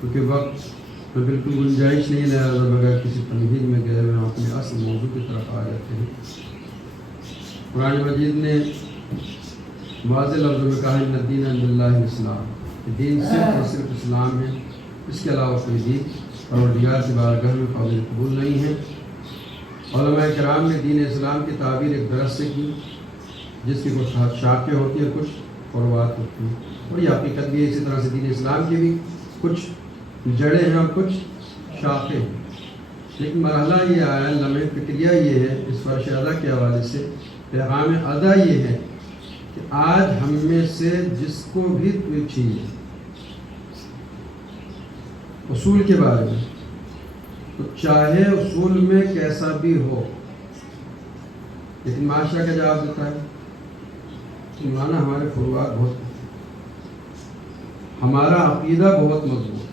کیونکہ وقت میں بالکل گنجائش نہیں لے رہا بغیر کسی تمہید میں گئے ہوئے اپنے اصل موضوع کی طرف آ جاتے ہیں۔ قرآن مجید نے واضح لفظوں میں کہا ان الدین عند اللہ الاسلام، کہ دین صرف اور صرف اسلام ہے، اس کے علاوہ کوئی دین پروردگار کی بارگاہ میں قابل قبول نہیں ہے۔ علماء کرام نے دین اسلام کی تعبیر ایک درخت سے کی جس کی کچھ شاخیں ہوتی ہیں، کچھ فروعات ہوتی ہیں، اور یہ حقیقت بھی ہے۔ اسی طرح سے دین اسلام کی بھی کچھ جڑیں ہیں اور کچھ شاخیں ہیں، لیکن مرحلہ یہ آیا، لمحہ فکریہ یہ ہے، اس فرش ادا کے حوالے سے پیغام ادا یہ ہے کہ آج ہم میں سے جس کو بھی پوچھیے اصول کے بارے میں، تو چاہے اصول میں کیسا بھی ہو، لیکن معاشرہ کا جواب دیتا ہے کہ مولانا ہمارے فروعات بہت، ہمارا عقیدہ بہت مضبوط ہے،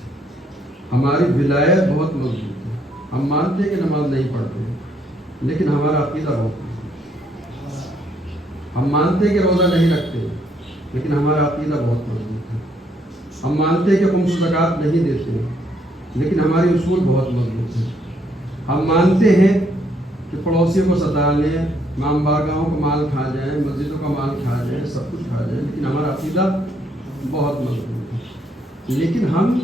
ہماری ولایت بہت مضبوط ہے، ہم مانتے ہیں کہ نماز نہیں پڑھتے ہیں لیکن ہمارا عقیدہ بہت مضبوط ہے، ہم مانتے ہیں کہ روزہ نہیں رکھتے ہیں لیکن ہمارا عقیدہ بہت مضبوط ہے، ہم مانتے ہیں کہ خمس و زکوٰۃ نہیں دیتے ہیں لیکن ہماری اصول بہت مضبوط ہیں. ہم مانتے ہیں کہ پڑوسیوں کو ستا لیں، امام بارگاہوں کو مال کھا جائیں، مسجدوں کا مال کھا جائیں، سب کچھ کھا جائیں، لیکن ہمارا عقیدہ بہت مضبوط ہے. لیکن ہم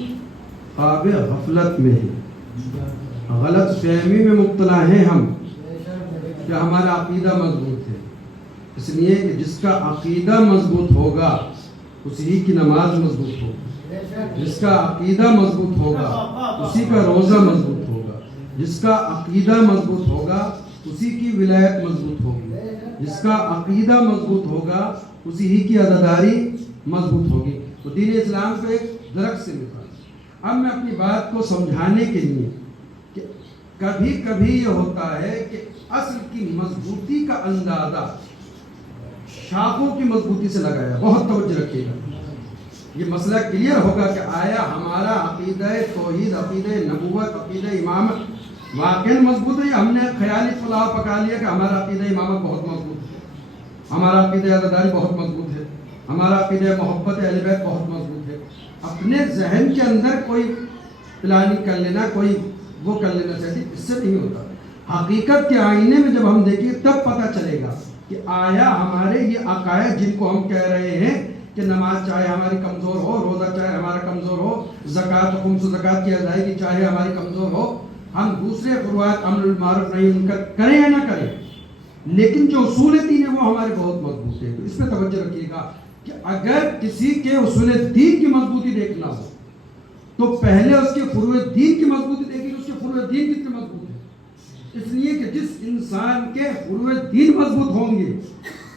خواب غفلت میں ہیں، غلط فہمی میں مبتلا ہیں ہم کہ ہمارا عقیدہ مضبوط ہے. اس لیے کہ جس کا عقیدہ مضبوط ہوگا اسی کی نماز مضبوط ہوگی، جس کا عقیدہ مضبوط ہوگا اسی کا روزہ مضبوط ہوگا، جس کا عقیدہ مضبوط ہوگا اسی کی ولایت مضبوط ہوگی، جس کا عقیدہ مضبوط ہوگا اسی ہی کی عزاداری مضبوط ہوگی. تو دین اسلام کو ایک درخت سے مثال. اب میں اپنی بات کو سمجھانے کے لیے کہ کبھی کبھی یہ ہوتا ہے کہ اصل کی مضبوطی کا اندازہ شاخوں کی مضبوطی سے لگایا. بہت توجہ رکھیے گا، یہ مسئلہ کلیئر ہوگا کہ آیا ہمارا عقیدہ توحید، عقیدہ نبوت، عقیدہ امامت واقعی مضبوط ہے، یا ہم نے خیالی پلاؤ پکا لیا کہ ہمارا عقیدہ امامت بہت مضبوط ہے، ہمارا عقیدہ عزاداری بہت مضبوط ہے، ہمارا عقیدہ محبت اہل بیت بہت مضبوط ہے. اپنے ذہن کے اندر کوئی پلاننگ کر لینا، کوئی وہ کر لینا چاہیے، اس سے نہیں ہوتا. حقیقت کے آئینے میں جب ہم دیکھیں تب پتہ چلے گا کہ آیا ہمارے یہ عقائد جن کو ہم کہہ رہے ہیں کہ نماز چاہے ہماری کمزور ہو، روزہ چاہے ہمارا کمزور ہو، زکوٰۃ خمس زکوٰۃ کی ادائیگی چاہے ہماری کمزور ہو، ہم دوسرے فروعات امر بالمعروف نہی منکر کریں یا نہ کریں، لیکن جو اصول دین ہے وہ ہمارے بہت مضبوط ہے. تو اس پہ توجہ رکھیے گا کہ اگر کسی کے اصول دین کی مضبوطی دیکھنا ہو تو پہلے اس کے فروع دین کی مضبوطی دیکھیں، اس کے فروع دین کتنے مضبوط ہیں. اس لیے کہ جس انسان کے فروع دین مضبوط ہوں گے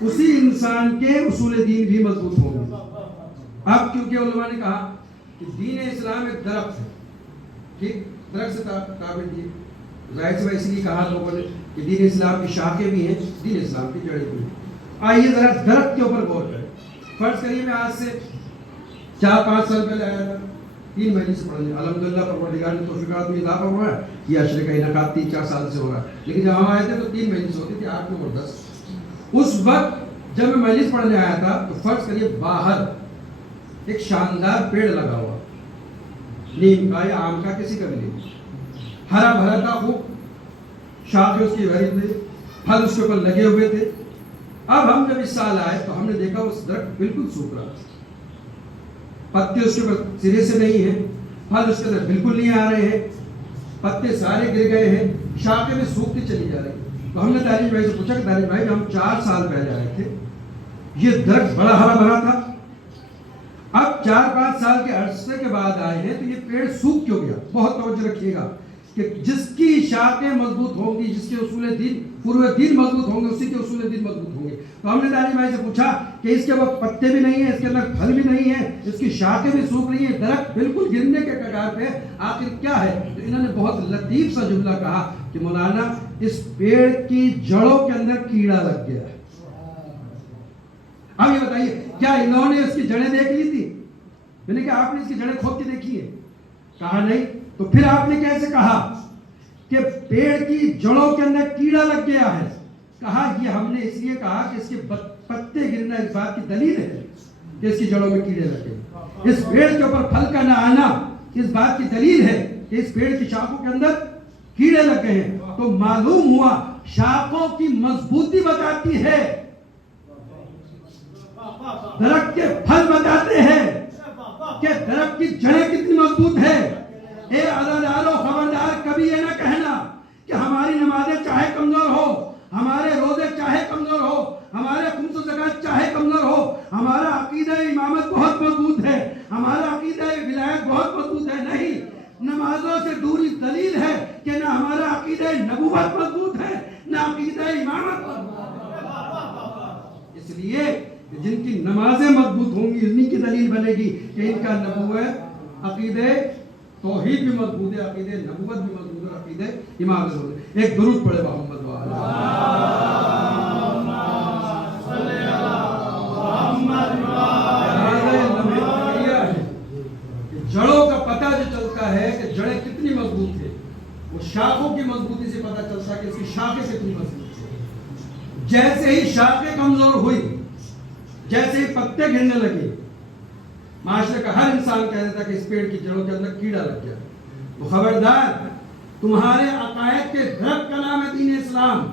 اسی انسان کے اصول دین بھی مضبوط ہوں گے. اب کیونکہ علماء نے کہا کہ دین اسلام ایک درخت ہے، ٹھیک، درخت سے تعبیر دی، ظاہر سے اس لیے کہا لوگوں نے کہ دین اسلام کی شاخیں بھی ہیں، دین اسلام کی جڑیں بھی ہیں. آئیے ذرا درخت کے اوپر غور کریں. فرض کریے میں آج سے 4-5 سال پہلے آیا تھا، 3 مہینے سے پڑھنے، الحمدللہ پروردگار نے توفیقات میں اضافہ ہوا ہے، یہ عشرے کا انعقاد 3-4 سال سے ہو رہا ہے. لیکن جب ہم آئے تھے تو 3 مہینے سے ہوتی تھی، 8 اور 10. اس وقت جب میں مجلس پڑھنے آیا تھا تو فرض کریے باہر ایک شاندار پیڑ لگا ہوا، نیم کا یا آم کا، کسی کا بھی نہیں، ہرا بھرا تھا، خوب شاخیں اس کی بھری تھی، پھل اس کے اوپر لگے ہوئے تھے. اب ہم جب اس سال آئے تو ہم نے دیکھا اس درخت بالکل سوکھ رہا، پتے اس کے اوپر سرے سے نہیں ہیں، پھل اس کے اندر بالکل نہیں آ رہے ہیں، پتے سارے گر گئے ہیں، شاخیں بھی سوکھتی چلی جا رہی. تو ہم نے دانش بھائی سے پوچھا کہ دانش بھائی ہم 4 سال پہلے آئے تھے، یہ درخت بڑا ہرا بھرا تھا، اب 4-5 سال کے عرصے کے بعد آئے ہیں تو یہ پیڑ سوکھ کیوں گیا؟ بہت توجہ رکھیے گا کہ جس کی شاخیں مضبوط ہوں گی، جس کے اصول دین فروع دین مضبوط ہوں گے، اسی کے اصول دین مضبوط ہوں گے. تو ہم نے دانش بھائی سے پوچھا کہ اس کے بعد پتے بھی نہیں ہیں، اس کے اندر پھل بھی نہیں ہیں، اس کی شاخیں بھی سوکھ رہی ہیں، درخت بالکل گرنے کے کگار پہ، آخر کیا ہے؟ تو انہوں نے بہت لطیف سا جملہ کہا کہ مولانا اس پیڑ کی جڑوں کے اندر کیڑا لگ گیا ہے. اب یہ بتائیے کیا انہوں نے اس کی جڑیں دیکھ لی تھی؟ میں نے کہا آپ نے اس کی جڑیں کھود کے دیکھی ہے؟ کہا نہیں. تو پھر آپ نے کیسے کہا کہ پیڑ کی جڑوں کے اندر کیڑا لگ گیا ہے؟ کہا یہ ہم نے اس لیے کہا کہ اس کے پتے گرنا اس بات کی دلیل ہے کہ اس کی جڑوں میں کیڑے لگے، اس پیڑ کے اوپر پھل کا نہ آنا اس بات کی دلیل ہے کہ اس پیڑ کی شاخوں کے اندر کیڑے لگے ہیں. تو معلوم ہوا شاخوں کی مضبوطی بتاتی ہے، درخت کے پھل بتاتے ہیں کہ درخت کی جڑیں کتنی مضبوط ہے. اے عزادارو خبردار، کبھی یہ نہ کہنا کہ ہماری نمازیں چاہے کمزور ہو، ہمارے روزے چاہے کمزور ہو، ہمارے خمس و زکوٰۃ چاہے کمزور ہو، ہمارا عقیدہ امامت بہت مضبوط ہے، ہمارا عقیدہ ولایت بہت مضبوط ہے. نہیں، نمازوں سے دوری دلیل ہے کہ نہ ہمارا عقیدہ نبوت مضبوط ہے نہ عقیدہ امامت مضبوط ہے. اس لیے جن کی نمازیں مضبوط ہوں گی انہی کی دلیل بنے گی کہ ان کا نبوت عقیدہ توحید بھی مضبوط ہے، عقیدہ نبوت بھی مضبوط ہے، عقیدہ امامت بھی مضبوط ہے. ایک درود پڑھے محمد وعلی جڑوں کا پتہ جو چلتا ہے کہ جڑیں کتنی مضبوط ہے، وہ شاخوں کی مضبوطی سے پتہ چلتا ہے کہ اس کی شاخیں کتنی مضبوط ہے. جیسے ہی شاخیں کمزور ہوئی، جیسے ہی پتے گرنے لگے، معاشرے کا ہر انسان کہہ دیتا کہ اس پیڑ کی جڑوں کے اندر کیڑا لگ گیا. تو خبردار، تمہارے عقائد کے درخت کا نام ہے دین اسلام.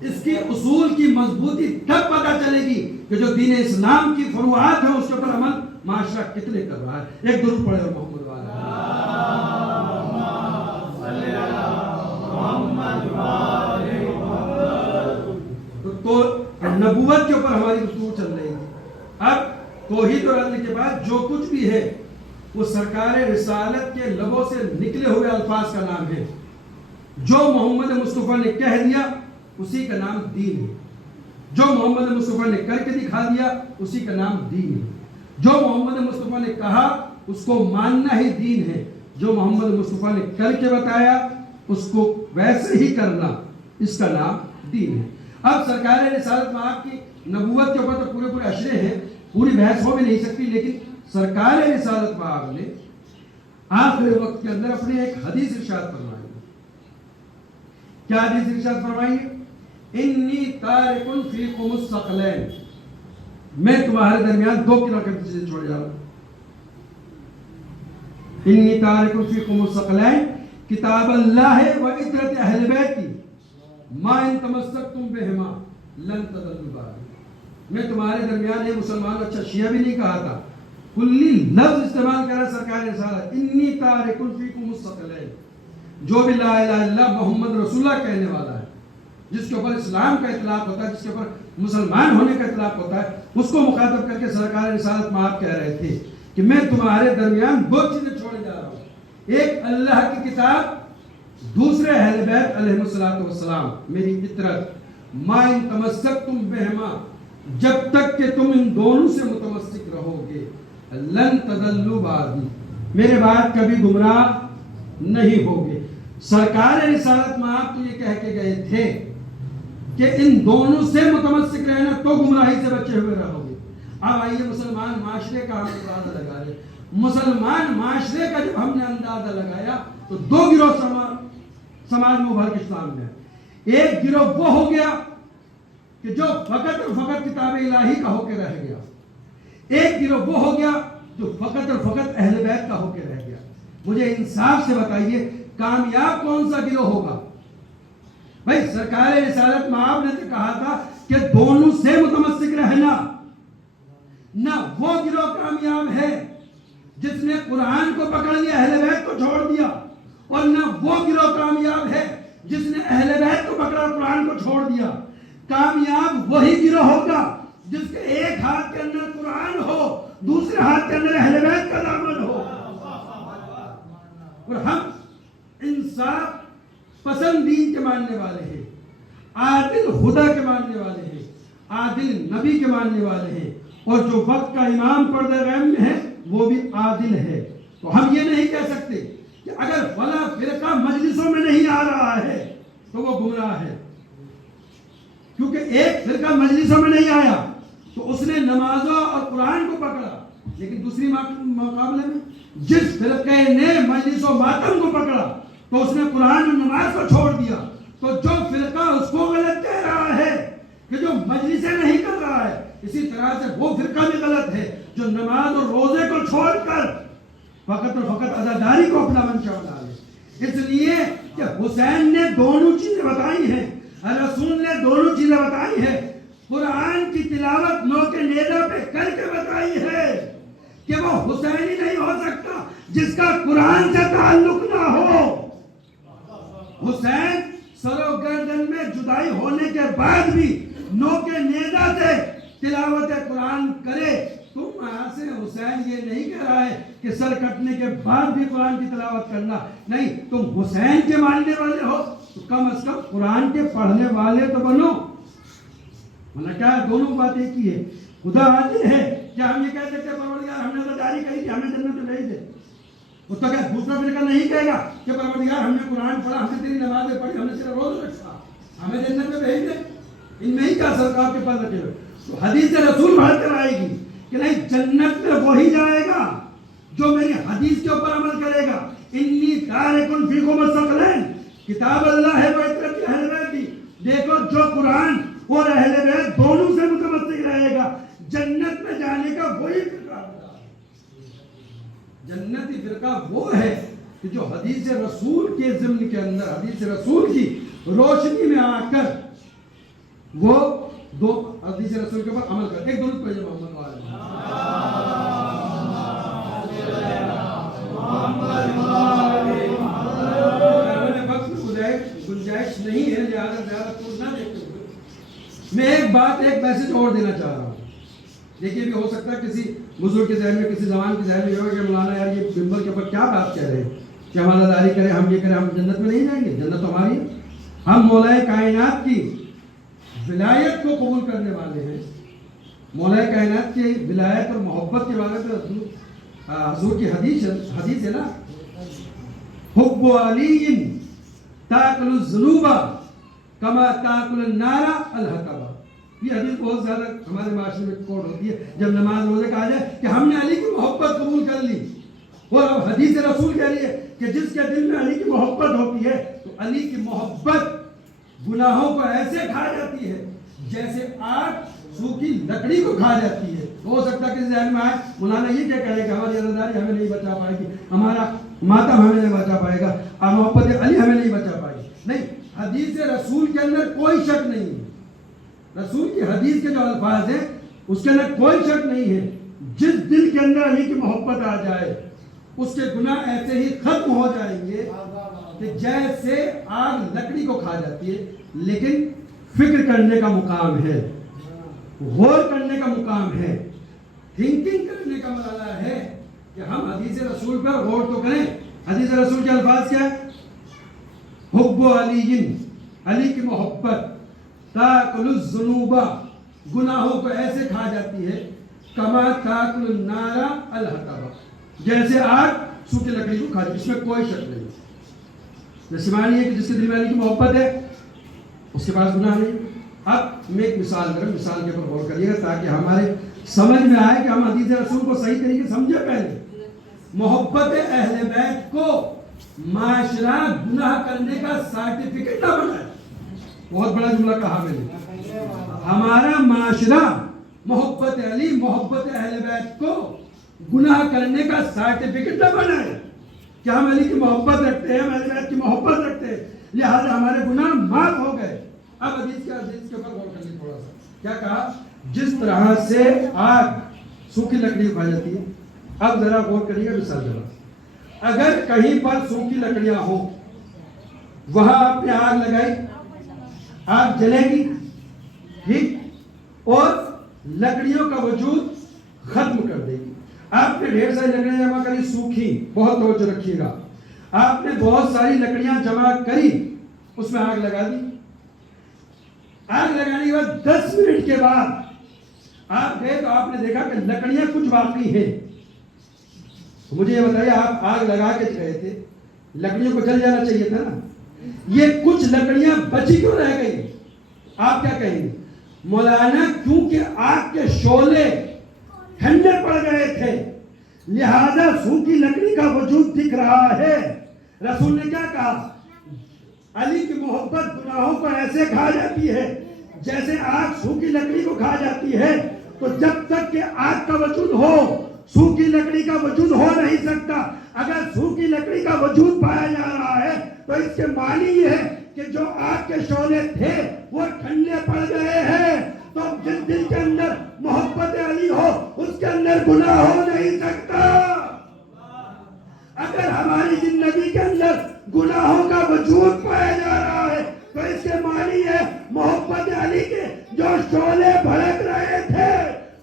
اس کے اصول کی مضبوطی تب پتہ چلے گی کہ جو دین اسلام کی فروعات ہیں اس کے اوپر عمل معاشرہ کتنے کر رہا ہے. ایک درود پڑھے اور محمد تو نبوت کے اوپر ہماری گفتگو چل رہی ہے. اب توحید اور عدل کے بعد جو کچھ بھی ہے وہ سرکار رسالت کے لبوں سے نکلے ہوئے الفاظ کا نام ہے. جو محمد مصطفیٰ نے کہہ دیا اسی کا نام دین ہے. جو محمد مصطفیٰ نے کر کے دکھا دیا اسی کا نام دین ہے. جو محمد مصطفیٰ نے کہا اس کو ماننا ہی دین ہے. جو محمد مصطفیٰ نے کر کے بتایا اس کو ویسے ہی کرنا، اس کا نام دین ہے. اب سرکار رسالت میں آپ کی نبوت کے اوپر تو پورے اشرے ہیں، پوری بحث ہو بھی نہیں سکتی، لیکن سرکار رسالت میں آپ نے آخر وقت کے اندر اپنے ایک حدیث ارشاد فرمائی. کیا حدیث ارشاد فرمائی ہے؟ انی تارک فیکم الثقلین، میں تمہارے درمیان دو چیزیں چھوڑ جا رہا ہوں. انی تارک فیکم الثقلین کتاب اللہ و عترت اہل بیتی ما ان تمسکتم بہما لن تضلوا بعدی. میں تمہارے درمیان یہ مسلمان اچھا شیعہ بھی نہیں کہا تھا، کلی لفظ استعمال کر رہا سرکار رسالت. انی تارک فیکم الثقلین، جو بھی لا الہ الا اللہ محمد رسول اللہ کہنے والا ہے، جس کے اوپر اسلام کا اطلاق ہوتا ہے، جس کے اوپر مسلمان ہونے کا اطلاق ہوتا ہے، اس کو مخاطب کر کے سرکار رسالت میں آپ کہہ رہے تھے کہ میں تمہارے درمیان دو چیزیں چھوڑے جا رہا ہوں. ایک اللہ کی کتاب، دوسرے اہل بیت علیہ الصلوۃ والسلام، میری عطرت. ما ان تمسکتم بہما، جب تک کہ تم ان دونوں سے متمسک رہو گے، لن تضلوا بعدی، میرے بعد کبھی گمراہ نہیں ہوگے. سرکار رسالت میں آپ تو یہ کہہ کے گئے تھے کہ ان دونوں سے متمسک رہنا تو گمراہی سے بچے ہوئے رہو گے. اب آئیے مسلمان معاشرے کا ہم اندازہ لگا رہے. مسلمان معاشرے کا جب ہم نے اندازہ لگایا تو دو گروہ سماج میں ابھر کے اسلام میں. ایک گروہ وہ ہو گیا کہ جو فقط اور فقط کتاب الہی کا ہو کے رہ گیا. ایک گروہ وہ ہو گیا جو فقط اور فقط اہل بیت کا ہو کے رہ گیا. مجھے انصاف سے بتائیے کامیاب کون سا گروہ ہوگا؟ بھائی سرکار رسالت میں آپ نے تو کہا تھا کہ دونوں سے متمسک رہنا. نہ وہ گروہ کامیاب ہے جس نے قرآن کو پکڑ لیا اہل بیت کو چھوڑ دیا، اور نہ وہ گروہ کامیاب ہے جس نے اہل بیت کو پکڑا قرآن کو چھوڑ دیا. کامیاب وہی گروہ ہوگا جس کے ایک ہاتھ کے اندر قرآن ہو، دوسرے ہاتھ کے اندر اہل بیت کا دامن ہو. اور ہم انصاف پسند دین کے ماننے والے ہیں، عادل خدا کے ماننے والے ہیں، عادل نبی کے ماننے والے ہیں، اور جو وقت کا امام پردہ غیب میں ہے وہ بھی عادل ہے. تو ہم یہ نہیں کہہ سکتے کہ اگر فلاں فرقہ مجلسوں میں نہیں آ رہا ہے تو وہ گمراہ ہے، کیونکہ ایک فرقہ مجلسوں میں نہیں آیا تو اس نے نمازوں اور قرآن کو پکڑا، لیکن دوسری مقابلے میں جس فرقے نے مجلس و ماتم کو پکڑا تو اس نے قرآن اور نماز کو چھوڑ دیا. تو جو فرقہ اس کو غلط کہہ رہا ہے کہ جو مجلسیں نہیں کر رہا ہے، اسی طرح سے وہ فرقہ بھی غلط ہے جو نماز اور روزے کو چھوڑ کر فقط اور فقط عزاداری کو اپنا منشا بنا لے. اس لیے کہ حسین نے دونوں چیزیں بتائی ہیں، رسول نے دونوں چیزیں بتائی ہیں. قرآن کی تلاوت نو کے نیزہ پہ کر کے بتائی ہے کہ وہ حسینی نہیں ہو سکتا جس کا قرآن سے تعلق نہ ہو. حسین سر و گردن میں جدائی ہونے کے بعد بھی نو کے نیزہ سے تلاوت قرآن کرے. تم یہاں سے حسین یہ نہیں کہہ رہا ہے کہ سر کٹنے کے بعد بھی قرآن کی تلاوت کرنا نہیں. تم حسین کے ماننے والے ہو تو کم از کم قرآن کے پڑھنے والے تو بنو. کیا دونوں باتیں کی ہے. خدا عادل ہے. کیا ہم یہ کہہ سکتے پروردگار ہم نے تو جاری کہی تھی ہمیں جنت میں بھیج دے؟ اس کا کیا دوسرا فرقہ نہیں کہے گا کہ پروردگار ہم نے قرآن پڑھا، ہم نے تیری نمازیں پڑھی، ہم نے تیرا روزہ رکھا، ہمیں جنت میں بھیج دے؟ ان میں ہی کیا سرکار کے پاس رکھے ہوئے. تو حدیث رسول بڑھ کر آئے گی کہ نہیں، جنت میں وہی جائے گا جو میری حدیث کے اوپر عمل کرے گا. انی تارک فیکم الثقلین کتاب اللہ ہے و عترت اہل بیت. دیکھو جو قرآن اور اہل بیت دونوں سے متمسک رہے گا جنت میں جانے کا وہی فرقہ ہوگا. جنتی فرقہ وہ ہے کہ جو حدیث رسول کے ضمن کے اندر حدیث رسول کی روشنی میں آ کر وہ دو حدیث رسول کے اوپر عمل کر. ایک درود پڑھیے محمد والے. گنجائش نہیں ہے لہٰذا زیادہ پور نہ دیکھتے ہوئے میں ایک بات ایک میسج اور دینا چاہ رہا ہوں. دیکھیے بھی ہو سکتا ہے کسی بزرگ کے ذہن میں کسی زبان کے ذہن میں یہ ہو کہ مولانا یار یہ منبر کے اوپر کیا بات کہہ رہے ہیں کہ ہم عزاداری کریں ہم یہ کریں ہم جنت میں نہیں جائیں گے. جنت تو ہماری ہے. ہم مولا کائنات کی ولایت کو قبول کرنے والے ہیں. مولا کائنات کی ولایت اور محبت کے بارے میں حضور کی حدیث ہے نا حب علی تاکل الذنوب کما تاکل النار الحطب. یہ حدیث بہت زیادہ ہمارے معاشرے میں کوٹ ہوتی ہے جب نماز روزے کہا جائے کہ ہم نے علی کی محبت قبول کر لی. اور اب حدیث رسول کہہ رہی ہے کہ جس کے دل میں علی کی محبت ہوتی ہے تو علی کی محبت گناہوں کو ایسے کھا جاتی ہے جیسے آگ سوکھی لکڑی کو کھا جاتی ہے. ہو سکتا ہے کہ ذہن میں آئے مولانا یہ کیا کہے کہ ہماری عزاداری ہمیں نہیں بچا پائے گی, ہمارا ماتم ہمیں نہیں بچا پائے گا, محبت علی ہمیں نہیں بچا پائے گی. نہیں, حدیث رسول کے اندر کوئی شک نہیں ہے. رسول کی حدیث کے جو الفاظ ہیں اس کے اندر کوئی شک نہیں ہے. جس دل کے اندر علی کی محبت آ جائے اس کے گناہ ایسے ہی ختم ہو جائیں گے کہ جیسے آگ لکڑی کو کھا جاتی ہے. لیکن فکر کرنے کا مقام ہے, غور کرنے کا مقام ہے, تھنکنگ کرنے کا مرحلہ ہے کہ ہم حدیث رسول پر غور تو کریں. حدیث رسول کے الفاظ کیا ہے؟ حب علی, علی کی محبت, تاکل الذنوب, گناہوں کو ایسے کھا جاتی ہے, کما تاکل النار الحطب, جیسے آگ سوکھی لکڑی کو کھا جاتی ہے. اس میں کوئی شک نہیں. نشمانی ہے کہ جس کے دل میں علی کی محبت ہے اس کے پاس گناہ نہیں. اب میں ایک مثال کروں, مثال کے اوپر غور کریے گا تاکہ ہمارے سمجھ میں آئے کہ ہم حدیث رسول کو صحیح طریقے سے سمجھے. پہلے محبت اہل بیت کو معاشرہ گناہ کرنے کا سرٹیفکیٹ نہ بنائے. بہت بڑا جملہ کہا میں نے. ہمارا معاشرہ محبت علی, محبت اہل بیت کو گناہ کرنے کا سرٹیفکیٹ نہ بنائے کہ ہم علی کی محبت رکھتے ہیں, ہم اہل بیت کی محبت رکھتے ہیں, لہذا ہمارے گناہ معاف ہو گئے. اب حدیث کے اوپر غور کریں تھوڑا سا. کیا کہا؟ جس طرح سے آگ سوکھی لکڑی کھا جاتی ہے. اب ذرا غور کریے گا مثال ذرا. اگر کہیں پر سوکھی لکڑیاں ہو وہاں آپ نے آگ لگائی, آگ جلے گی, ٹھیک, اور لکڑیوں کا وجود ختم کر دے گی. آپ نے ڈھیر ساری لکڑیاں جمع کری سوکھی, بہت توجہ رکھیے گا, آپ نے بہت ساری لکڑیاں جمع کری, اس میں آگ لگا دی. آگ لگانے کے بعد 10 منٹ کے بعد آپ گئے تو آپ نے دیکھا کہ لکڑیاں کچھ باقی ہیں. مجھے یہ بتائیے, آپ آگ لگا کے گئے تھے, لکڑیوں کو جل جانا چاہیے تھا نا, یہ کچھ لکڑیاں بچی کیوں رہ گئی؟ آپ کیا کہیں گے؟ مولانا کیونکہ آگ کے شعلے ٹھنڈے پڑ گئے تھے لہذا سوکھی لکڑی کا وجود دکھ رہا ہے. رسول نے کیا کہا؟ علی کی محبت گناہوں کو ایسے کھا جاتی ہے جیسے آگ سوکھی لکڑی کو کھا جاتی ہے. تو جب تک کہ آگ کا وجود ہو سوکھی لکڑی کا وجود ہو نہیں سکتا. اگر سوکھی لکڑی کا وجود پایا جا رہا ہے تو اس کے معنی یہ ہے کہ جو آگ کے شعلے تھے وہ ٹھنڈے پڑ گئے ہیں. تو جس دل کے اندر محبت علی ہو اس کے اندر گناہ ہو نہیں سکتا. اگر ہماری زندگی کے اندر گناہوں کا وجود پایا جا رہا ہے تو اس کے معنی ہے محبت علی کے جو شعلے بھڑک رہے تھے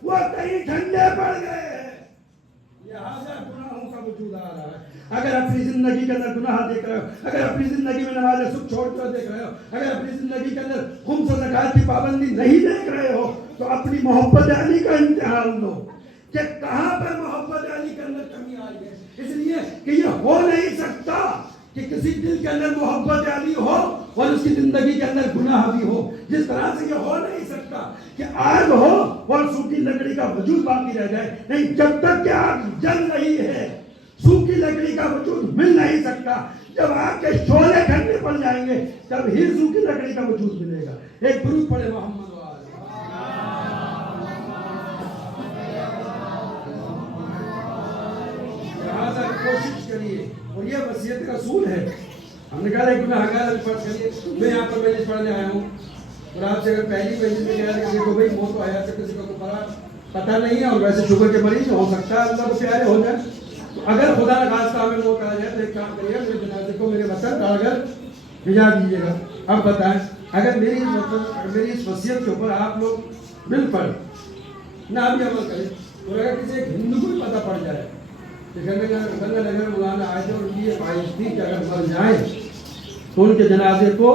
وہ کہیں ٹھنڈے پڑ گئے ہیں, لہذا گناہوں کا وجود آ رہا ہے. اگر اپنی زندگی کے اندر گناہ دیکھ رہے ہو, اگر اپنی زندگی میں نماز صبح چھوڑتے ہوئے دیکھ رہے ہو, اگر اپنی زندگی کے اندر خمس و زکات کی پابندی نہیں دیکھ رہے ہو تو اپنی محبت علی کا امتحان دو کہ کہاں پر محبت علی کے اندر کمی آئی ہے. اس لیے کہ یہ ہو نہیں سکتا کہ کسی دل کے اندر محبت علی ہو اور اس کی زندگی کے اندر گناہ بھی ہو. جس طرح سے یہ ہو نہیں سکتا کہ آگ ہو اور سوکھی لکڑی کا وجود باقی رہ جائے. نہیں, جب تک کہ آگ جل رہی ہے سوکھی لکڑی کا وجود مل نہیں سکتا. جب آگ کے شعلے ٹھنڈے پڑ جائیں گے تب ہی سوکھی لکڑی کا وجود ملے گا. ایک درود پڑھے محمد کوشش کریے، اور یہ وصیت رسول ہے. ہم نے کہا گناہ گار الفاظ کریے. میں یہاں پر مجلس پڑھنے آیا ہوں اور آپ سے اگر پہلی مجلس میں کہا کہ دیکھو بھائی موت و حیات سے کسی کو پتہ نہیں ہے، اور ویسے شوگر کے مریض ہو سکتا ہے اللہ کو پیارے ہو جائے، تو اگر خدا نخواستہ ہمیں موت آ جائے تو ایک کام کریے، میرے جنازے کو میرے وطن ڈال کر بھیجا دیجیے گا. اب بتائیں اگر میری اس وصیت کے اوپر آپ لوگ بل پڑ نہ بھی عمل کریں، اور اگر کسی ایک ہندو کو بھی پتہ پڑ جائے کہ گنگا نگر مولانا آئے تھے اور ان کی یہ خواہش تھی کہ اگر مر جائیں تو ان کے جنازے کو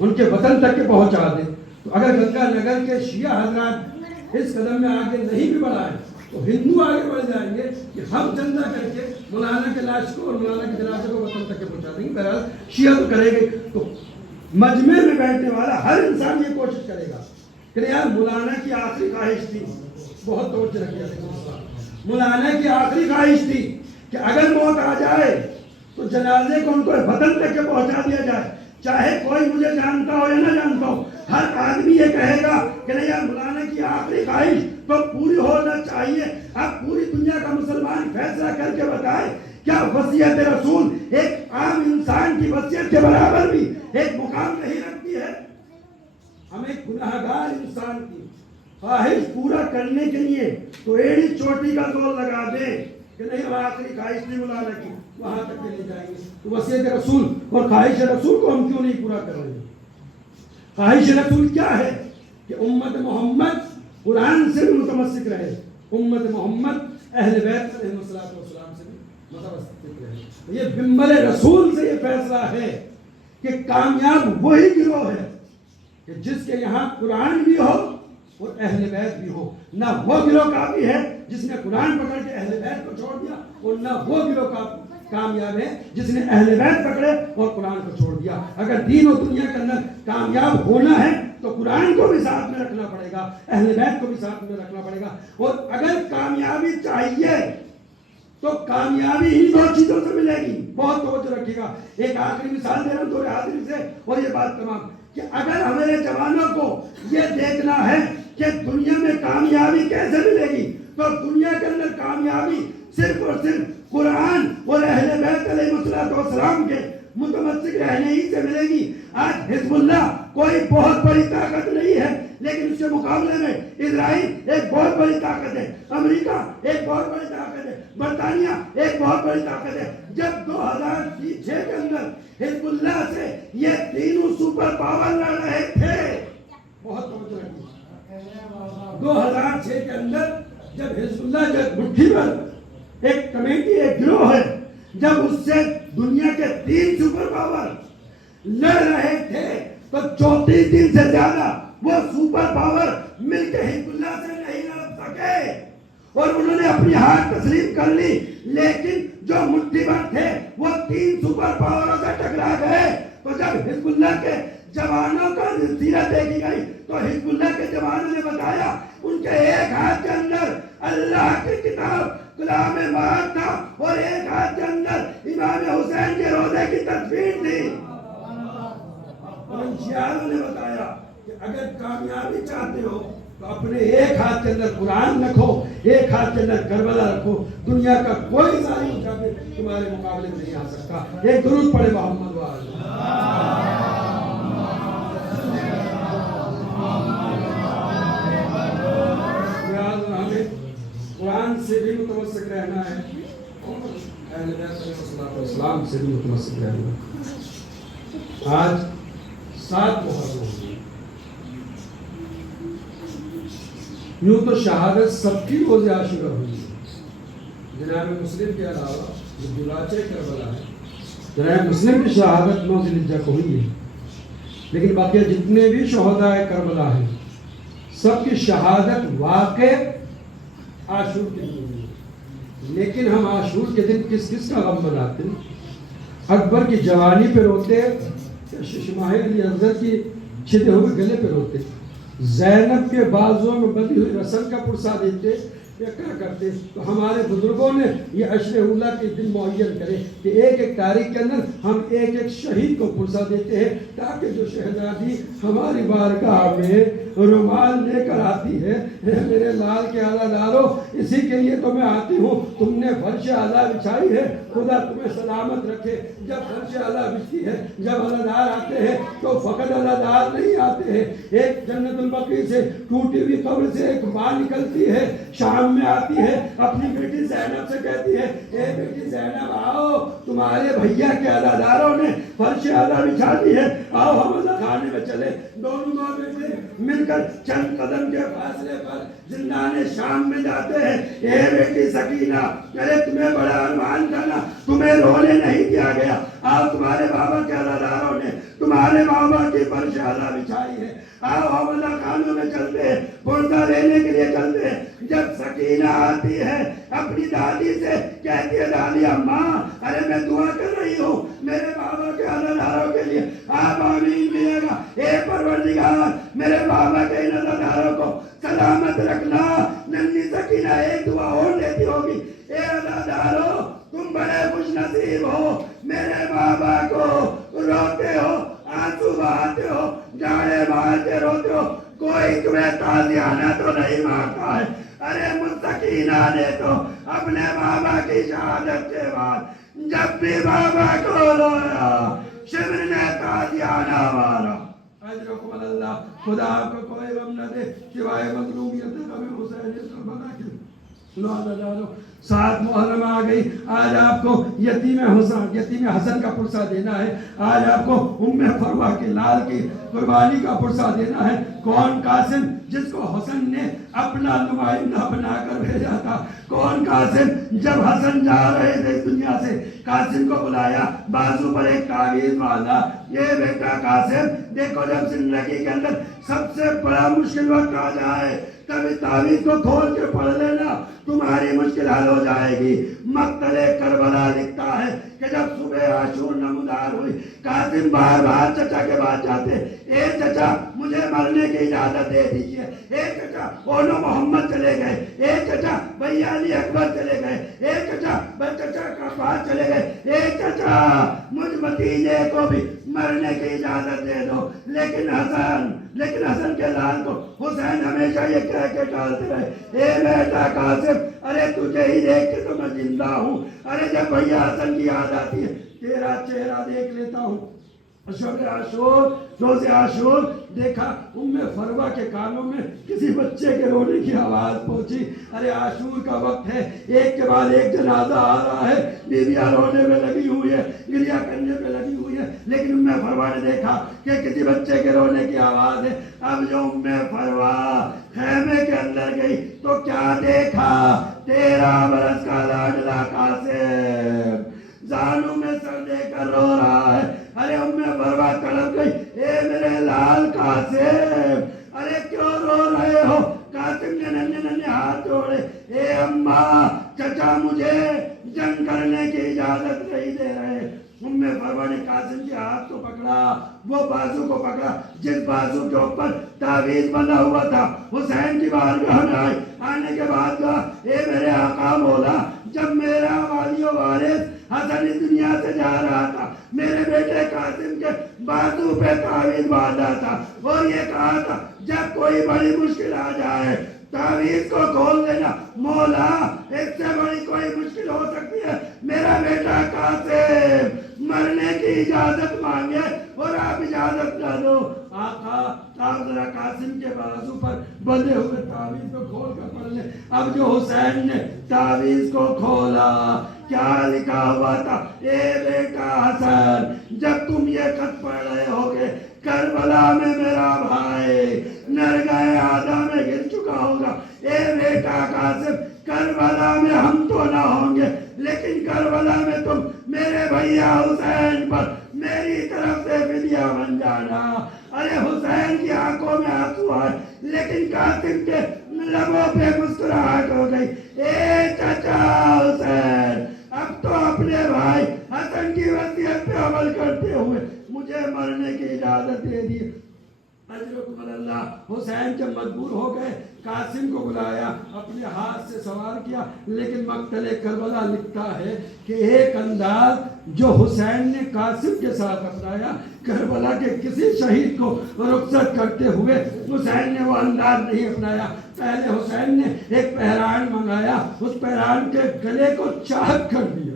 ان کے وطن تک کے پہنچا دیں، تو اگر گنگا نگر کے شیعہ حضرات اس قدم میں آگے نہیں بھی بڑھائیں تو ہندو آگے بڑھ جائیں گے کہ ہم چندہ کر کے مولانا کے لاش کو اور مولانا کے جنازے کو وطن تک کے پہنچا دیں گے. بہرحال شیعہ تو کرے گے، تو مجمع میں بیٹھنے والا ہر انسان یہ کوشش کرے گا کہ یار مولانا کی آخری خواہش تھی، بہت توجہ رکھیے، مولانا کی آخری خواہش تھی کہ اگر موت آ جائے تو جنازے کو ان کو وطن تک کے پہنچا دیا جائے، چاہے کوئی مجھے جانتا ہو یا نہ جانتا ہو. ہر آدمی یہ کہے گا کہ نہیں یار مولانا کی آخری خواہش تو پوری ہونا چاہیے. اب پوری دنیا کا مسلمان فیصلہ کر کے بتائے کیا وصیت رسول ایک عام انسان کی وصیت کے برابر بھی ایک مقام نہیں رکھتی ہے؟ ہم ایک گناہ گار انسان کی خواہش پورا کرنے کے لیے تو ایڑی چوٹی کا زور لگا دیں کہ نہیں ہم آخری خواہش نہیں مولانا کی، وہاں تک لے جائیں گے. تو وصیت رسول اور خواہش رسول کو ہم کیوں نہیں پورا کر رہے ہیں؟ خواہش رسول کیا ہے کہ امت محمد قرآن سے بھی متمسک رہے، امت محمد اہل بیت علیہ السلام سے بھی متمسک رہے. یہ بمبر رسول سے یہ فیصلہ ہے کہ کامیاب وہی گروہ ہے کہ جس کے یہاں قرآن بھی ہو اور اہل بیت بھی ہو. نہ وہ گروہ کافی ہے جس نے قرآن پکڑ کے اہل بیت کو چھوڑ دیا، اور نہ وہ گروہ کامیاب ہے جس نے اہل بیت پکڑے اور قرآن کو چھوڑ دیا. اگر دین و دنیا کے اندر کامیاب ہونا ہے تو قرآن کو بھی ساتھ میں رکھنا پڑے گا، اہل بیت کو بھی ساتھ میں رکھنا پڑے گا. اور اگر کامیابی چاہیے تو کامیابی ہی دو چیزوں سے ملے گی. بہت توجہ رکھیے گا. ایک آخری مثال دے رہا ہوں دور حاضری سے، اور یہ بات تمام کہ اگر ہمارے جوانوں کو یہ دیکھنا ہے کہ دنیا میں کامیابی کیسے ملے گی، تو دنیا کے اندر کامیابی صرف اور صرف قرآن اور اہل بیت علیہ السلام کے متمسک رہنے ہی سے ملے گی. آج حزب اللہ کوئی بہت بڑی طاقت نہیں ہے، لیکن اس کے مقابلے میں اسرائیل ایک بہت بڑی طاقت ہے، امریکہ ایک بہت بڑی طاقت ہے، برطانیہ ایک بہت بڑی طاقت ہے. جب 2006 کے اندر حزب اللہ سے یہ تینوں سپر پاور لڑ رہے تھے، بہت توجہ رکھیے، 2006 کے اندر جب حزب اللہ جب مٹھی پر ایک کمیٹی ایک گروہ ہے، جب اس سے دنیا کے 3 سپر پاور لڑ رہے تھے تو 34 دن سے زیادہ وہ سپر پاور مل کے حزب اللہ سے نہیں لڑ سکے، اور انہوں نے اپنی ہار تسلیم کر لی. لیکن جو مٹھی بھر تھے وہ 3 سپر پاوروں سے ٹکرا گئے. تو جب حزب اللہ کے جوانوں کا سیرت دیکھی گئی تو حزب اللہ کے جوانوں نے بتایا ان کے ایک ہاتھ کے اندر اللہ کی کتاب کلام مہار تھا، اور ایک ہاتھ کے اندر امام حسین کے روزے کی تصویر تھی. اور ان شیعوں نے بتایا کہ اگر کامیابی چاہتے ہو تو اپنے ایک ہاتھ کے اندر قرآن رکھو، ایک ہاتھ کے اندر کربلا رکھو، دنیا کا کوئی ظالم مجاہد تمہارے مقابلے میں نہیں آ سکتا. ایک درود پڑھے محمد وآلہ. ہمیں قرآن سے بھی متمسک رہنا ہے، اہل بیت علیہ السلام سے بھی متمسک رہنا ہے. آج 7 محرم ہوئی، یوں تو شہادت سب کی روز عاشورہ ہوئی ہے. جناب مسلم کے علاوہ جو جلاچے کربلا ہے، جناب مسلم کی شہادت 9 ذی الحجہ کو ہوئی ہے، لیکن باقی جتنے بھی شہداء کربلا ہیں سب کی شہادت واقع عاشور کے دن ہوئی ہے. لیکن ہم عاشور کے دن کس کس کا غم مناتے ہیں؟ اکبر کی جوانی پہ روتے، شماہ علی افضل کی چھدے ہوئے گلے پہ روتے، زینب کے بازوں میں بندھی ہوئی رسن کا پرسا دیتے، یا کیا کرتے؟ تو ہمارے بزرگوں نے یہ عشر اولا کے دن معین کرے کہ ایک ایک تاریخ کے اندر ہم ایک ایک شہید کو پرسہ دیتے ہیں، تاکہ جو شہزادی ہماری بارگاہ میں رومال لے کر آتی ہے، میرے لال کے عزادارو اسی کے لیے تو میں آتی ہوں، تم نے فرش اعلیٰ بچھائی ہے، خدا تمہیں سلامت رکھے۔ جب فرش اعلیٰ بچھتی ہے، جب عزادار آتے ہیں تو فقط عزادار نہیں آتے ہیں، ایک جنت البقیع سے ٹوٹی ہوئی قبر سے ایک ماں نکلتی ہے، شام میں آتی ہے، اپنی بیٹی زینب سے کہتی ہے، اے بیٹی زینب آؤ، تمہارے بھیا کے عزاداروں نے فرش اعلیٰ بچھا دی ہے، آؤ ہم عزا خانے میں چلے۔ دونوں ماں بیٹے مل کر چند قدم کے فاصلے پر زندان شام میں جاتے ہیں۔ اے بیٹی سکینہ، ارے تمہیں بڑا ارمان تھا نا، تمہیں رونے نہیں دیا گیا، آؤ تمہارے بابا کے عزاداروں نے تمہارے بابا کی فرش اعلیٰ بچھائی ہے، آؤ ہم عزا خانوں میں چلتے ہیں، پردہ لینے کے لیے چلتے ہیں۔ جب سکینہ آتی ہے اپنی دادی سے کہتی ہے، دادی اماں ارے میں دعا کر رہی ہوں میرے بابا کے عزاداروں کے لیے، آپ آمین کہیے گا، اے پروردگار میرے بابا کے ان عزاداروں کو سلامت رکھنا۔ ننھی سکینہ ایک دعا اور لیتی ہوگی، اے عزاداروں تم بڑے خوش نصیب ہو، میرے بابا کو روتے ہو، آنسو بہاتے ہو، جاڑے مارتے روتے ہو، کوئی تمہیں تازیانہ تو نہیں مارتا ہے۔ ارے سکینہ نے تو اپنے بابا کی شہادت کے بعد جب بھی بابا کو رویا شبر نے تازیانہ مارا۔ اجرکم اللہ، خدا آپ کو کوئی غم نہ دے سوائے مظلومیت غم حسین کربلا کے۔ سات محرم آ گئی، آج آپ کو یتیم حسن کا پرسہ دینا ہے، آج آپ کو ام فروہ کے لال کی قربانی کا پرسہ دینا ہے۔ کون قاسم جس کو حسن نے اپنا نمائندہ بنا کر بھیجا تھا؟ کون قاسم جب حسن جا رہے تھے اس دنیا سے، قاسم کو بلایا، بازو پر ایک تعویذ باندھا، یہ بیٹا قاسم دیکھو جب زندگی کے اندر سب سے بڑا مشکل وقت آ جائے تب اس تعویذ کو کھول کے پڑھ لینا، تمہاری مشکل حل ہو جائے گی۔ مقتل کربلا لکھتا ہے کہ جب صبح عاشور نمودار ہوئی، قاسم بار بار چچا کے بعد جاتے، اے چچا مجھے مرنے کی اجازت دے دیجئے، اے چچا اولو محمد چلے گئے، اے چچا بھیا علی اکبر چلے گئے، اے چچا چچا کا بعد چلے گئے، اے چچا مجھ بھتیجے کو بھی مرنے کی اجازت دے دو۔ لیکن حسن کے لال کو حسین ہمیشہ یہ کہہ کے ٹالتے رہے، اے بیٹا قاسم ارے تجھے ہی دیکھ کے تو میں زندہ ہوں، ارے جب بھیا حسن کی یاد آتی ہے تیرا چہرہ دیکھ لیتا ہوں۔ روز عاشور دیکھا ام فروہ کے کانوں میں کسی بچے کے رونے کی آواز پہنچی، ارے عاشور کا وقت ہے، ایک کے بعد ایک جنازہ آ رہا ہے، بیویاں رونے میں لگی ہوئی ہے، گریہ کرنے میں لگی ہوئی ہے، لیکن ام فروہ نے دیکھا کہ کسی بچے کے رونے کی آواز ہے۔ اب جو ام فروہ خیمے کے اندر گئی تو کیا دیکھا؟ 13 برس کا لاڈلا قاسم زانوں میں سر دے کر رو رہا ہے۔ ارے ام فروہ تڑپ گئی، اے میرے لال قاسم ارے کیوں رو رہے ہو؟ قاسم نے ننھے ہاتھ جوڑے، اے اماں چچا مجھے جنگ کرنے کی اجازت نہیں دے رہے۔ ام فروہ نے قاسم کے ہاتھ کو پکڑا، وہ بازو کو پکڑا جس بازو کے اوپر تعویذ بندھا ہوا تھا، حسین کی بارگاہ میں آئی، آنے کے بعد کہا، اے میرے آقا مولا جب میرا والی و وارث حسن اس دنیا سے جا رہا تھا، میرے بیٹے قاسم کے بازو پہ تعویذ باندھا تھا اور یہ کہا تھا جب کوئی بڑی مشکل آ جائے تعویذ کو کھول دینا، مولا اس سے بڑی کوئی مشکل ہو سکتی ہے، میرا بیٹا قاسم مرنے کی اجازت مانگے اور آپ اجازت نہ دو۔ آقا آپ ذرا قاسم کے بازو پر بندھے ہوئے تعویذ کو کھول کر پڑھ لیں۔ اب جو حسین نے تعویذ کو کھولا کیا لکھا ہوا تھا؟ اے بیٹا حسن جب تم یہ خط پڑھ رہے ہوگے، کربلا میں میرا بھائی نرگہ آدھا میں گر چکا ہوگا، اے بیٹا قاسم کربلا میں ہم تو نہ ہوں گے لیکن کربلا میں تم میرے بھیا حسین پر میری طرف سے فدیہ بن جانا۔ ارے حسین کی آنکھوں میں آنسو آئے لیکن قاسم کے لبوں پہ مسکراہٹ ہو گئی، اے چچا حسین اب تو اپنے بھائی حسن کی وصیت پہ عمل کرتے ہوئے مجھے مرنے کی اجازت دے دی۔ اجرکم اللہ۔ حسین جب مجبور ہو گئے، قاسم کو بلایا، اپنے ہاتھ سے سوار کیا، لیکن مقتل کربلا لکھتا ہے کہ ایک انداز جو حسین نے قاسم کے ساتھ اپنایا، کربلا کے کسی شہید کو رخصت کرتے ہوئے حسین نے وہ انداز نہیں اپنایا۔ پہلے حسین نے ایک پہران منگایا، اس پہران کے گلے کو چاک کر دیا۔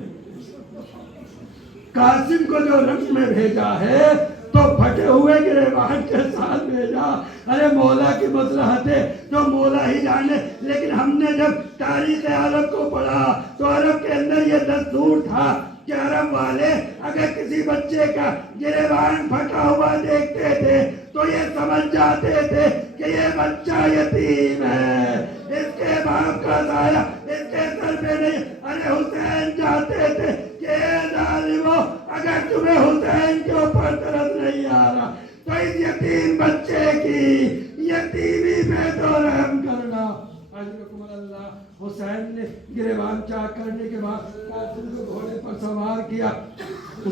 قاسم کو جو رنگ میں بھیجا ہے تو پھٹے ہوئے گریبان کے ساتھ بھیجا۔ ارے مولا کی مصلحت ہے تو مولا ہی جانے، لیکن ہم نے جب تاریخ عرب کو پڑھا تو عرب کے اندر یہ دستور تھا کہ عرب والے اگر کسی بچے کا گریبان پھٹا ہوا دیکھتے تھے تو یہ سمجھ جاتے تھے کہ یہ بچہ یتیم ہے، اس کے باپ کا سایہ اس کے سر پہ نہیں۔ ارے حسین جاتے تھے کہ اے ظالمو، اگر تمہیں حسین کے اوپر ترس نہیں آ رہا تو اس یتیم بچے کی یتیمی پہ تو رحم کرنا۔ اجرکم اللہ۔ حسین نے گریبان چاک کرنے کے بعد قاسم کو گھوڑے پر سوار کیا،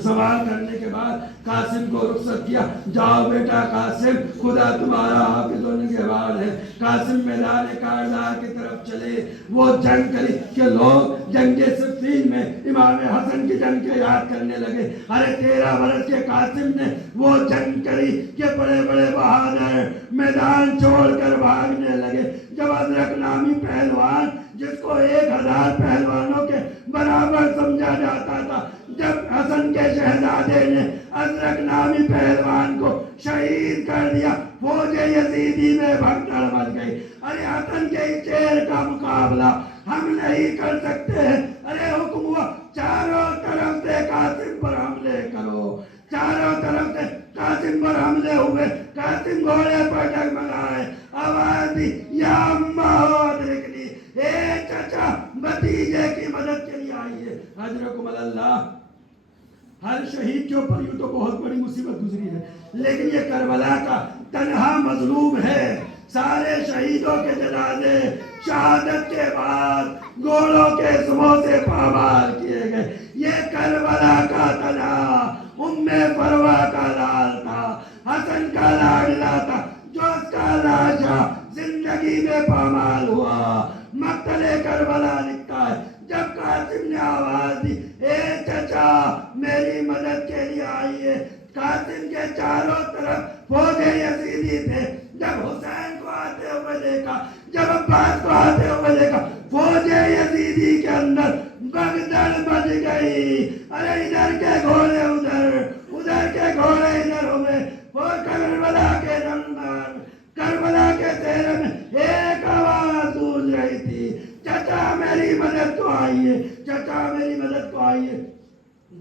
سوار کرنے کے بعد قاسم کو رخصت کیا۔ جاؤ بیٹا قاسم، خدا تمہارا حافظ و نگہبان ہے۔ قاسم میدان کارزار کی طرف چلے۔ وہ جنگ کری کہ لوگ جنگ صفین میں امام حسن کی جنگ کے یاد کرنے لگے۔ ارے 13 برس کے قاسم نے وہ جنگ کری کہ بڑے بڑے بہادر میدان چھوڑ کر بھاگنے لگے۔ جب ازرق نامی پہلوان، جس کو 1000 پہلوانوں کے برابر سمجھا جاتا تھا، جب حسن کے شہزادے نے ازرق نامی پہلوان کو شہید کر دیا، فوج یزیدی میں بھگدڑ مچ گئی۔ ارے حسن کے شیر کا مقابلہ ہم نہیں کر سکتے ہیں۔ ارے حکم ہوا چاروں طرف سے قاسم پر حملے کرو۔ چاروں طرف سے قاسم پر حملے ہوئے۔ قاسم گھوڑے پر ڈگمگائے، آواز دی یا اماں ادرکنی، اے چچا بھتیجے کی مدد کے لیے آئیے۔ اجرکم اللہ۔ ہر شہید کے اوپر یوں تو بہت بڑی مصیبت گزری ہے، لیکن یہ کربلا کا تنہا مظلوم ہے۔ سارے شہیدوں کے جنازے شہادت کے بعد گھوڑوں کے سموں سے پامال کیے گئے۔ یہ کربلا کا تنہا ام فروا کا لال تھا، حسن کا لاڈلا تھا، جو اس کا لاشا زندگی میں پامال ہوا۔ مقتل کربلا لکھتا ہے جب قاسم نے آواز دی اے چچا میری مدد کے لیے آئیے، قاسم کے چاروں طرف فوج یزیدی تھے۔ جب حسین کو آتے ہوئے دیکھا، جب عباس کو آتے ہوئے دیکھا، فوج یزیدی کے اندر بغدڑ مچ گئی۔ ارے ادھر کے گھوڑے ادھر، ادھر کے گھوڑے ادھر ہوئے۔ وہ کربلا کے درمیان، کربلا کے صحرا میں ایک آواز گونج رہی تھی، چچا میری مدد کو آئیے، چچا میری مدد کو آئیے۔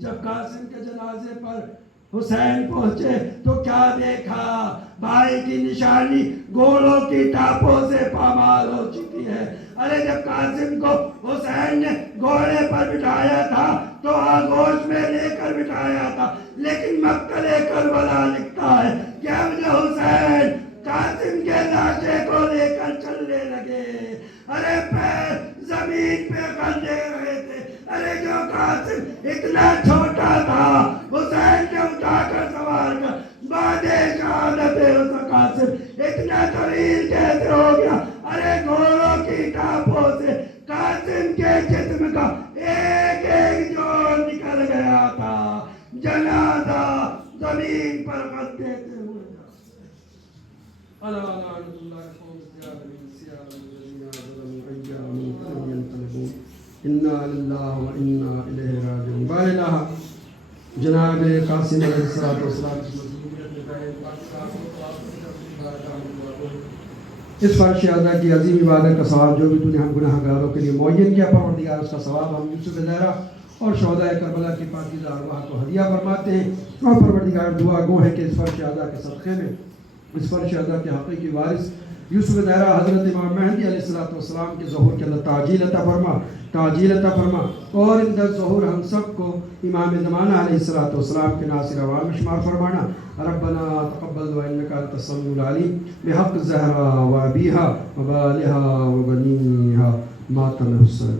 جب قاسم کے جنازے پر حسین پہنچے تو کیا دیکھا؟ بھائی کی نشانی گھوڑوں کی ٹاپوں سے پامال ہو چکی ہے۔ ارے جب قاسم کو حسین نے گھوڑے پر بٹھایا تھا تو آغوش میں لے کر بٹھایا تھا، لیکن مقتل کربلا لکھتا ہے کہ اب جو حسین قاسم کے لاشے کو لے کر چلنے لگے، ارے پیر زمین پہ کھڑے رہے تھے۔ ارے جو قاسم اتنا چھوٹا تھا، حسین نے اٹھا کر سوار کر بعد شہادت قاسم اتنا طویل کیسے ہو گیا؟ ارے گھوڑوں کی ٹاپوں سے قاسم کے جسم کا ایک ایک جوڑ نکل گیا تھا۔ جنازہ زمین پر خط دیتے ہوئے جناب قاسم علیہ السلام اس فرش ادا کی عظیم عبادت کا ثواب جو بھی تو نے ہم گناہ گاروں کے لیے معین کیا، پروردگار اس کا ثواب ہم یوسف زہرا اور شہدائے کربلا کی پاکیزہ ارواح کو ہدیہ فرماتے ہیں۔ اور پروردگار دعا گو ہے کہ اس فرش ادا کے صدقے میں اس فرش ادا کے حقیقی وارث یوسف زہرا حضرت امام مہدی علیہ السلام کے ظہور کے اندر تعجیل عطا فرما، تعجیل عطا فرما، اور ان در ظہور ہم سب کو امام زمانہ علیہ السلام کے ناصر عوام میں شمار فرمانا۔ ربنا تقبل وانک انت السمیع العلیم بحق الزہرا و ابیہا و بالہا و بنیہا ماتن حسین۔